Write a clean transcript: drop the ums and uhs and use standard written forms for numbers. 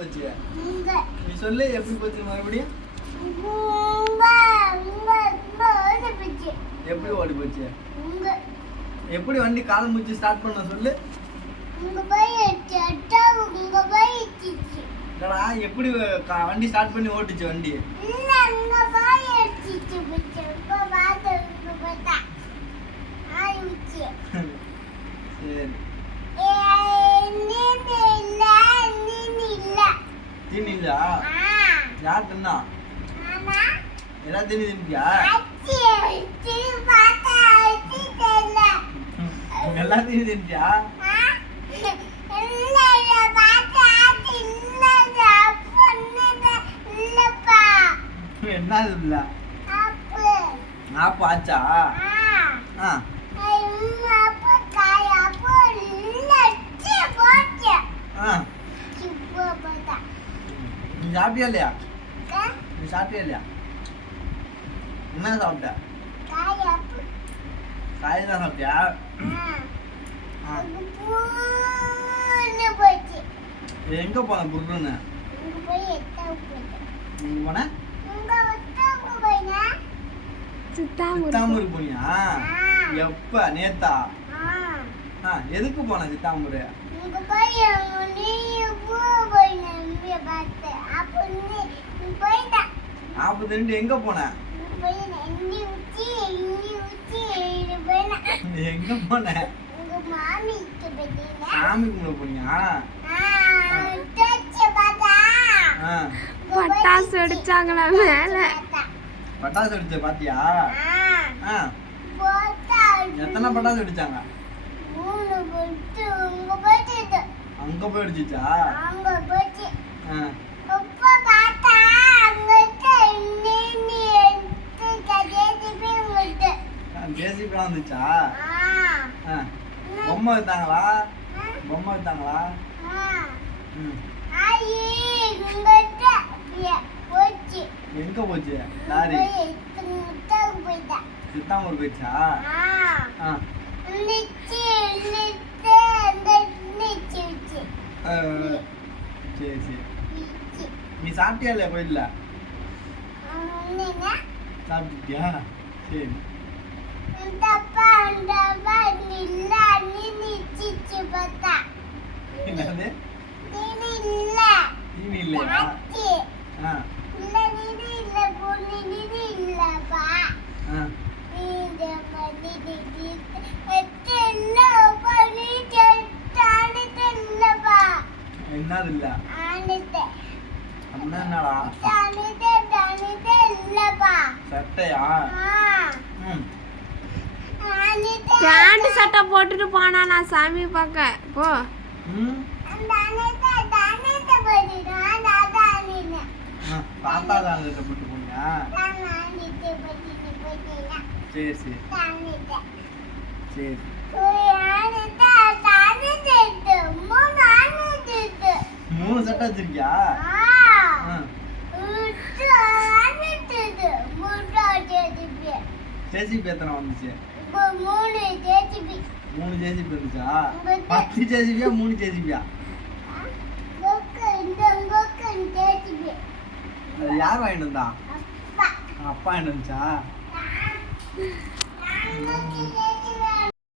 போச்சு? நீ சொல்லு எப்படி போச்சு மறுபடியும்? எப்படி ஓடி போச்சு? எப்படி வண்டி கால் மூச்சு ஸ்டார்ட் பண்ண சொல்லு. என்னடா எப்படி வண்டி ஸ்டார்ட் பண்ணி ஓட்டுச்சு வண்டி? சரி தீனி இல்ல யார் தின்னா? எல்லா தீனி தின்னியா? எல்லா தீனி தின்னியா? என்ன இல்ல ஆப்பு ஆச்சா? நீ சாப்பிட்டியா இல்லையா? நீ சாப்பிட்டியா இல்லையா? என்ன சாப்பிட்ட? காய் தான் சாப்பிட்டியா? எங்க போன புருன்னு? எங்க போன? சித்தாமூருக்கு போனியா? எப்ப? நேத்தா? எதுக்கு போன சித்தாமூர்? ஆப்பு திண்டு எங்க போன? எங்க போன? சாமி கும்பிட போனியா? பட்டாசு வெடிச்சாங்களா மேல? பட்டாசு வெடிச்ச பாத்தியா? எத்தனை பட்டாசு வெடிச்சாங்க? அங்க போய் வெடிச்சிச்சா? ஜேசிபிலாம் வந்துச்சா? பொம்மை வித்தாங்களா? பொம்மை வித்தாங்களா? எங்க போச்சு லாரி? சித்தாமூர் போயிடுச்சா? சரி சரி. நீ சாப்பிட்டியா இல்லையா கோயில்ல? சாப்பிட்டியா? சரி. என்னது? தீனி இல்லையா? என்னது இல்ல? அப்படின்னா என்னடா? சட்டையா? பேண்ட் சட்டை போட்டுட்டு போனா நான் சாமி பார்க்க போ. தாத்தா தான் போட்டு போனியா? சரி சரி சரி. மூணு சட்டை வச்சிருக்கியா? ஜேசிபி எத்தனை வந்துச்சு? 3 ஜேசிபி வந்துச்சா? 10 ஜேசிபியா 3 ஜேசிபியா? அது யார் வாங்கிட்டு வந்தா? அப்பா வாங்கிட்டு வந்துச்சா?